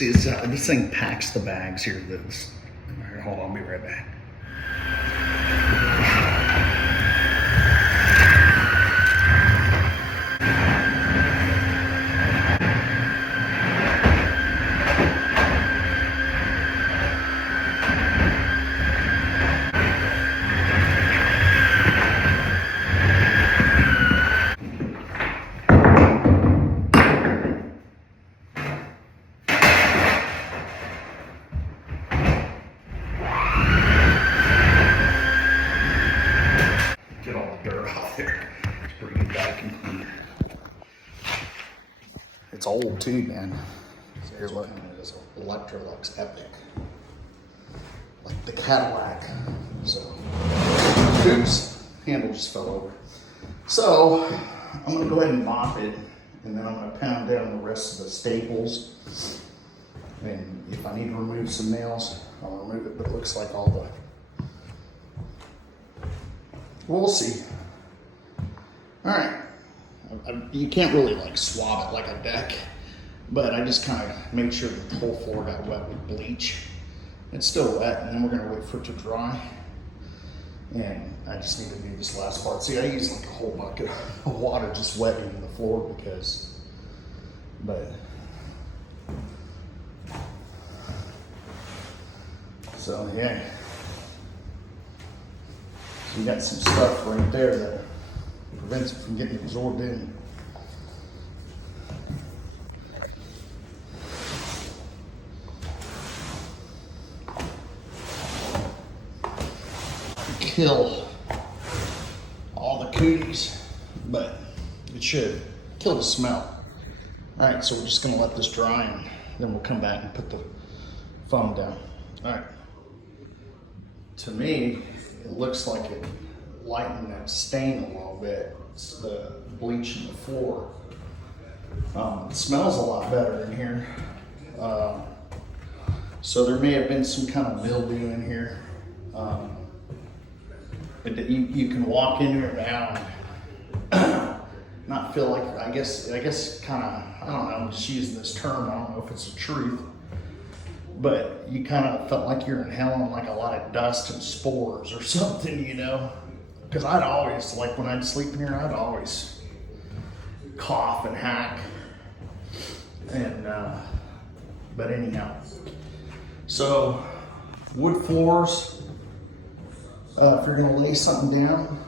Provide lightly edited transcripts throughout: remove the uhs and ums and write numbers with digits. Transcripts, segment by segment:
See, it's, this thing packs the bags here. This. All right, hold on, I'll be right back. Get all the dirt off there. Bring it back and clean. It's old too, man. So here, look. This Electrolux Epic, like the Cadillac. So, oops, handle just fell over. So, I'm gonna go ahead and mop it, and then I'm gonna pound down the rest of the staples. And if I need to remove some nails, I'll remove it. But it looks like all the. We'll see. All right. You can't really like swab it like a deck, but I just kind of made sure that the whole floor got wet with bleach. It's still wet, and then we're gonna wait for it to dry. And I just need to do this last part. See, I use like a whole bucket of water just wetting the floor because, but. So yeah. So you got some stuff right there that prevents it from getting absorbed in. Kill all the cooties, but it should kill the smell. All right, so we're just gonna let this dry and then we'll come back and put the foam down. All right. To me, it looks like it lightened that stain a little bit. It's the bleach in the floor. It smells a lot better in here. So there may have been some kind of mildew in here. You can walk in here now and not feel like, I guess kind of, I don't know, I'm just using this term, I don't know if it's the truth, but you kind of felt like you're inhaling like a lot of dust and spores or something, you know? Because I'd always, like when I'd sleep in here, I'd always cough and hack. And, but anyhow. So, wood floors, if you're gonna lay something down,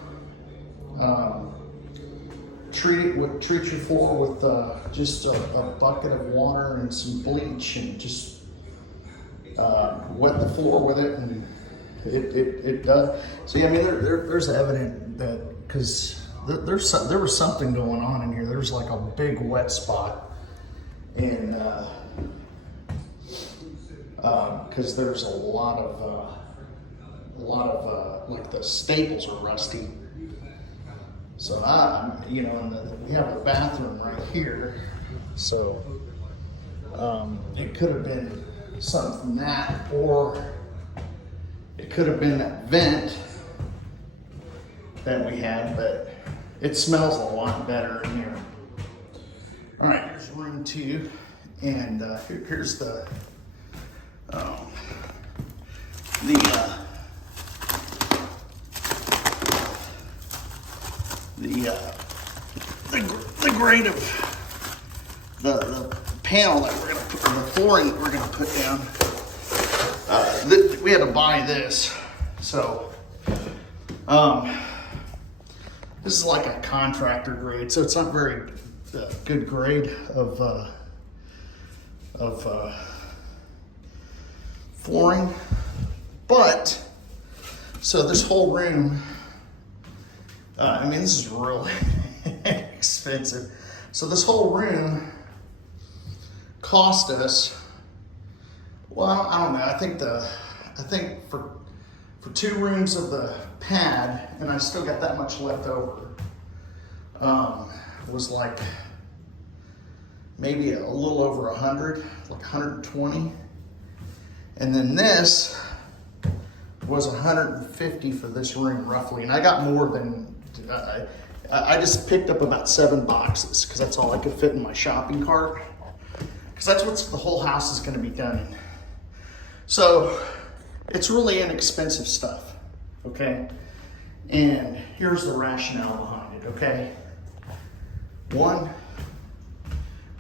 treat your floor with just a bucket of water and some bleach and just wet the floor with it, and it does. See, I mean, there's evidence that, because there was something going on in here. There's like a big wet spot, and because there's a lot of like the staples are rusty. So you know, and we have a bathroom right here, so it could have been something from that, or it could have been that vent that we had, but it smells a lot better in here. All right, here's room 2, and here's the grade of the panel that we're gonna put, or the flooring that we're gonna put down. We had to buy this, so this is like a contractor grade, so it's not very good grade of flooring, but so this whole room, I mean, this is really expensive. So this whole room cost us, well, I don't know. I think for 2 rooms of the pad, and I still got that much left over, was like maybe a little over 100, like 120. And then this was 150 for this room roughly. And I got more than, I just picked up about 7 boxes because that's all I could fit in my shopping cart. because that's what the whole house is going to be done in. So it's really inexpensive stuff, okay? And here's the rationale behind it, okay? One,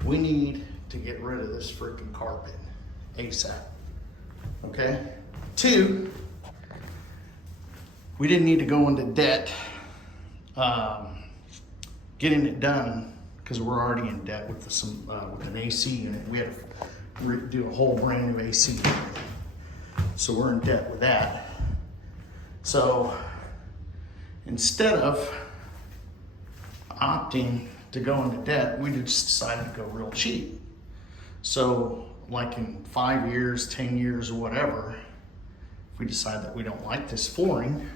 we need to get rid of this freaking carpet ASAP, okay? Two, we didn't need to go into debt getting it done because we're already in debt with with an AC unit. We had to do a whole brand new AC unit. So we're in debt with that. So instead of opting to go into debt, we just decided to go real cheap. So like in 5 years, 10 years, or whatever, if we decide that we don't like this flooring,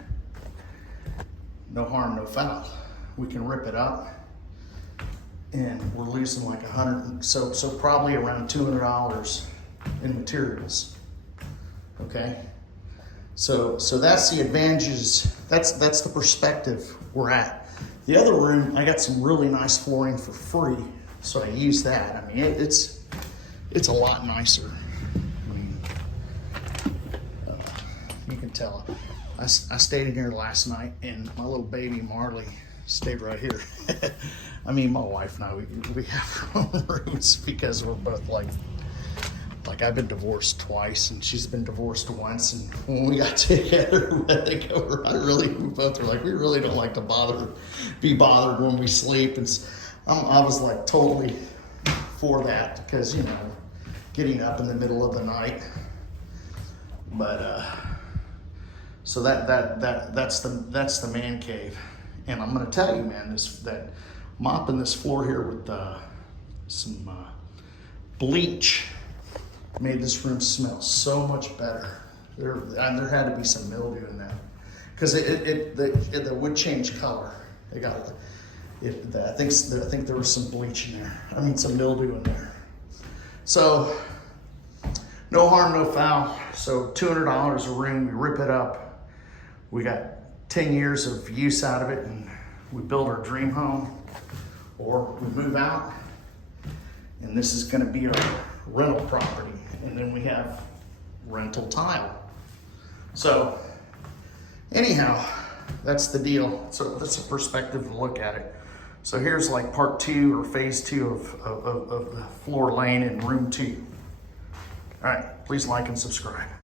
no harm, no foul. We can rip it up, and we're losing like so probably around $200 in materials. Okay, so that's the advantages. That's the perspective we're at. The other room, I got some really nice flooring for free, so I use that. I mean, it's a lot nicer. I mean, you can tell. I stayed in here last night, and my little baby Marley stayed right here. I mean, my wife and I, we have our own rooms because we're both like I've been divorced twice, and she's been divorced once. And when we got together, we both were like, we really don't like to be bothered when we sleep. And I was like totally for that because, you know, getting up in the middle of the night. But so that's the man cave. And I'm gonna tell you, man, that mopping this floor here with some bleach made this room smell so much better. There had to be some mildew in that because the wood changed color. I think there was some bleach in there. I mean, some mildew in there. So no harm, no foul. So $200 a room. We rip it up. We got 10 years of use out of it, and we build our dream home, or we move out, and this is going to be our rental property, and then we have rental tile. So anyhow, that's the deal. So that's a perspective to look at it. So here's like part 2 or phase 2 of the floor laying in room 2. All right, please like and subscribe.